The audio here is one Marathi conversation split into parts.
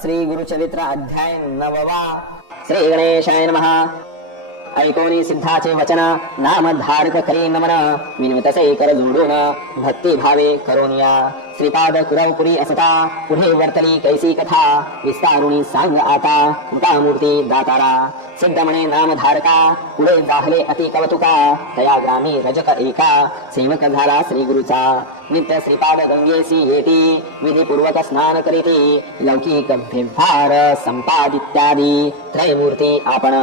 श्री गुरुचरित्र अध्याय 9वा. श्री गणेशाय नमः. ऐकोनी सिद्धाचे वचन नाम धारक करी नमन विनवतसे कर जोडून भक्ती भावे करोनिया. श्रीपाद कुरवपुरी असता पुढे वर्तली कैसी कथा विस्तारुणी सांग आता कृपामूर्ती दातारा. सिद्ध म्हणे नामधारका पुढे जाहले अति कवतुका तया ग्रामी रजक एका सेवक झाला श्री गुरुचा. नित्य श्रीपाद गंगेसी येती विधिपूर्वक स्नान करीती लौकिक व्यवहार संपादित्यादी त्रयमूर्ती आपण.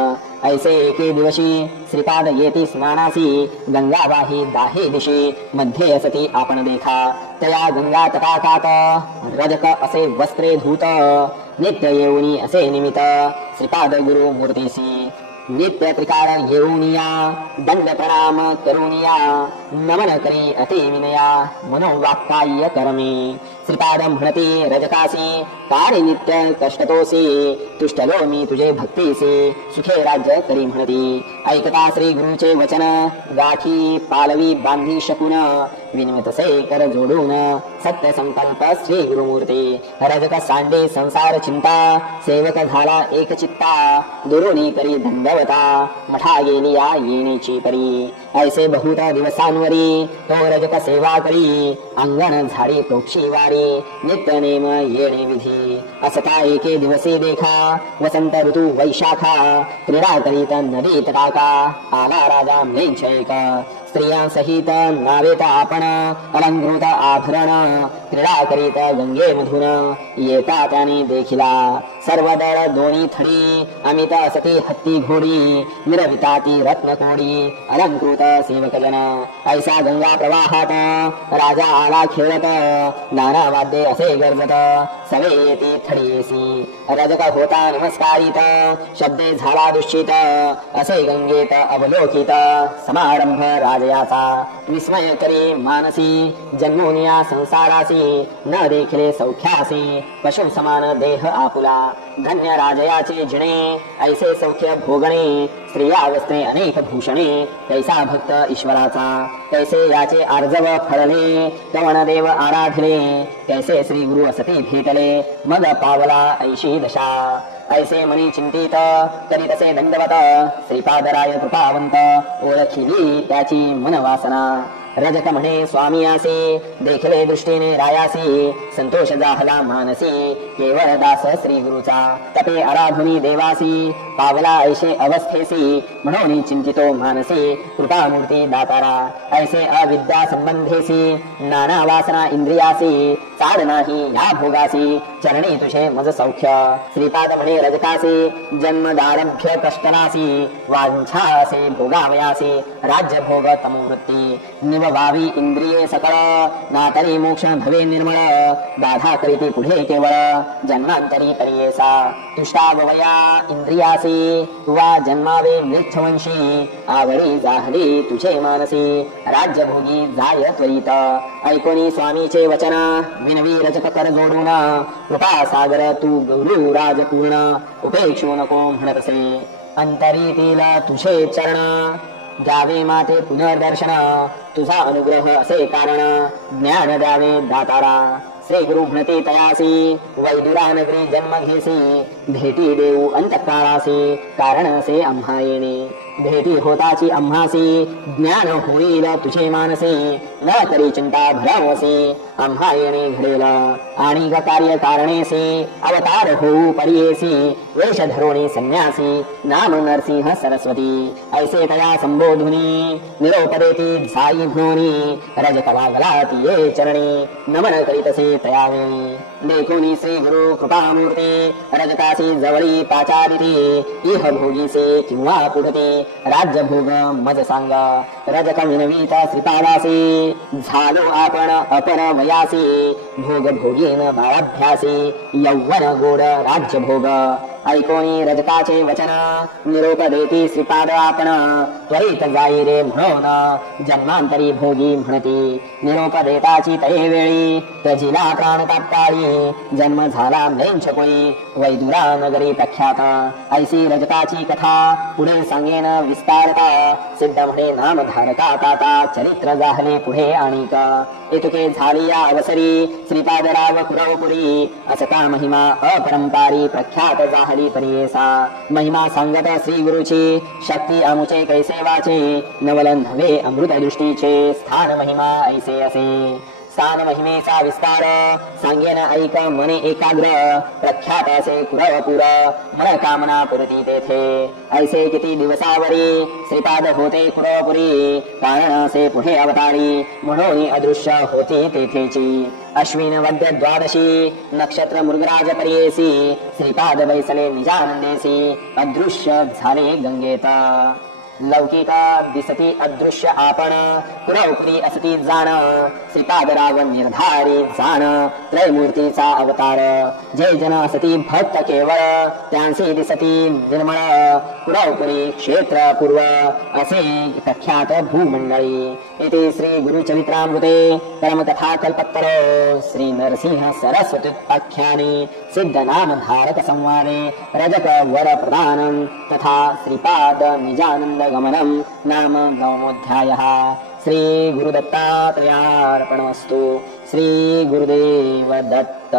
ऐसे एके दिवशी श्रीपाद येती स्नानासी गंगावाही दाहे दिशी मध्ये असती आपण देखा. तया गंगा तटाकात रजक असे वस्त्रे धूत नित्य येऊनी असे निमित्त श्रीपाद गुरु मूर्तीसी. नित्य त्रिकाळ येऊनिया दंड प्रणाम करुनिया नमन करी अति विनया मनोवाक्काय करमी. श्रीपाद म्हणती रजकासी काळी नित्य कष्टतोसी तुष्टलो मी तुझे भक्तीसी सुखे राज्य करी म्हणती. ऐकता श्री गुरुचे वचन गाठी पालवी बांधी शकून विनवतसे कर जोडून सत्य संकल्प श्री गुरुमूर्ती. रजक सांडे संसार चिंता सेवक झाला एक चित्ता दुरुनी करी दंडवता मठा गेलिया येण्याची परी. ऐसे बहुत दिवसांवरी तो रजक सेवा करी अंगण झाडी प्रोक्षी वारी नित्य नेम येणे विधी. असता एके दिवसी देखा वसंत ऋतू वैशाखा क्रीडा करीत नदी तटाका आला राजा म्लेच्छ एक. स्त्रिया सहित नावेत आपण अलंकृत आभरण क्रीडा करीत गंगे मधून येता त्याने देखिला सर्व दळ दोन्ही थडी अमित असती हत्ती घोडी विरविता ती रत्नकोडी अलंकृत सेवक जन. ऐसा गंगा प्रवाहात राजा आला खेळत नाना वाद्ये असे गरजत सवे येती थडीसी. रजक होता नमस्कारित शब्दे झाला दुश्चित असे गंगेत अवलोकित समारंभ राजयाचा. विस्मय करी मानसी जन्मोनिया संसारासी न देखले सौख्यासी पशु समान देह आपुला. धन्य राजयाचे जिणे ऐसे सौख्य भोगणे स्त्रिया वस्त्रे अनेक भूषणे कैसा भक्त ईश्वराचा. कैसे याचे आर्जव फळले कवण देव आराधले कैसे श्री गुरु असती भेटले मग पावला ऐशी दशा. ऐसे मनी चिंतित करीत असे दंडवत श्रीपादराय कृपावंत ओळखिली त्याची मनवासना. रजक म्हणे स्वामी आसी देखले दृष्टीने रायासी संतोष जाहला मानसी केवळ दास श्री गुरुचा. तपे आराधुनी देवासी पावला ऐशे अवस्थेसी म्हणून चिंतितो मानसी कृपामूर्ती दातारा. ऐसे अविद्या संबंधेसी नाना वासना इंद्रियासी चाड नाही या भोगासी चरणी तुझे मज सौख्य. श्रीपाद म्हणे रजकासी जन्मदारभ्य कष्टनासी वांछासी भोगावयासी राज्य भोग तमोवृत्ती. निववावी इंद्रिये सकळ नातरी मोक्ष भवे निर्मळ बाधा करीती पुढे केवळ जन्मांतरी करियेसा. तुष्टावया इंद्रियासी तुवा जन्मावे म्लेच्छवंशी आवडी जाहली तुझे मानसी राज्य भोगी जाय त्वरित. ऐकोनी स्वामीचे वचन विनवी रजक कर जोडून कृपा सागर तू गुरु राजपूर्ण उपेक्षू नको म्हणतसे. अंतरीतील तुझे चरण द्यावे माते पुनर्दर्शन तुझा अनुग्रह असे कारण ज्ञान द्यावे दातारा. श्री गुरु म्हणते तयासी वैदुरा नगरी जन्म घेसी भेटी देऊ अंतकाळासी कारण असे आम्हा येणे. भेटी होताची आम्हासी ज्ञान होईल तुझे मानसी न तरी चिंता भरावसी आम्हा येणे घडेल. आणि कार्य कारणेसी अवतार होऊ परियेसी वेश धरोणी संन्यासी नाम नरसिंह सरस्वती. ऐसे तया संबोधुनी निरोप देती जाई म्हणूनी रजक वागला तिये चरणी नमन करीतसे तयावेळी. देखुनी श्री गुरु कृपामूर्ती रजकासी जवळी पाचारिती इह भोगीसे किंवा पुढते राज्य भोग मज सांग. रजक विनवीत श्रीपादासी झालो आपण अपर वयासी भोग भोगीन बाळाभ्यासी यौवन गोड राज्य भोग. ऐकोनी रजकाचे वचन निरोप देती श्रीपाद आपण त्वरित जाई रे म्हणून जन्मांतरी भोगी म्हणती. निरोप देताची तये वेळी तजिला प्राण तात्काळी जन्म झाला म्लेच्छ कोळी वैदुरा नगरी प्रख्यात. ऐसी रजकाची कथा पुढे सांगेन विस्तारता सिद्ध म्हणे नामधारका ताता चरित्र जाहले पुढे आणिक. इतुके झाली या अवसरी श्रीपादराव कुरवपुरी असता महिमा अपरंपारी प्रख्यात जाहली परियेसा महिमा सांगत श्री गुरुची शक्ती अमुचे कैसे वाचे नवलन नव्हे अमृत दृष्टीचे स्थान महिमा ऐसे असे स्थान महिमेचा विस्तार सांगेन ऐक मने एकाग्र प्रख्यात असे कुरवपुर मन कामना पुरती तेथे ऐसे किती दिवसावरी श्रीपाद होते कुरवपुरी कारण असे पुढे अवतारी म्हणून अदृश्य होती तेथेची अश्विन वद्य द्वादशी नक्षत्र मृगराज परियेसी श्रीपाद बैसले निजानंदेसी अदृश्य झाले गंगेता लौकिका दिसती अदृश्य आपण कुरवपुरी असती जाण श्रीपादराव निर्धारी जाण त्रयमूर्तीचा अवतार जे जन असती भक्त केवळ त्यांसी दिसती निर्मळ कुरवपुरी क्षेत्र पूर्व असे प्रख्यात भूमंडळी इति श्री गुरुचरित्रामृते परमकथा कल्पत्तरो श्री नरसिंह सरस्वती आख्याने सिद्ध नाम धारक संवादे रजक वर प्रदानं तथा श्रीपाद निजानंद गमनम नाम नवमोऽध्यायः श्री गुरुदत्तात्रेयार्पणमस्तु श्री गुरुदेव दत्त।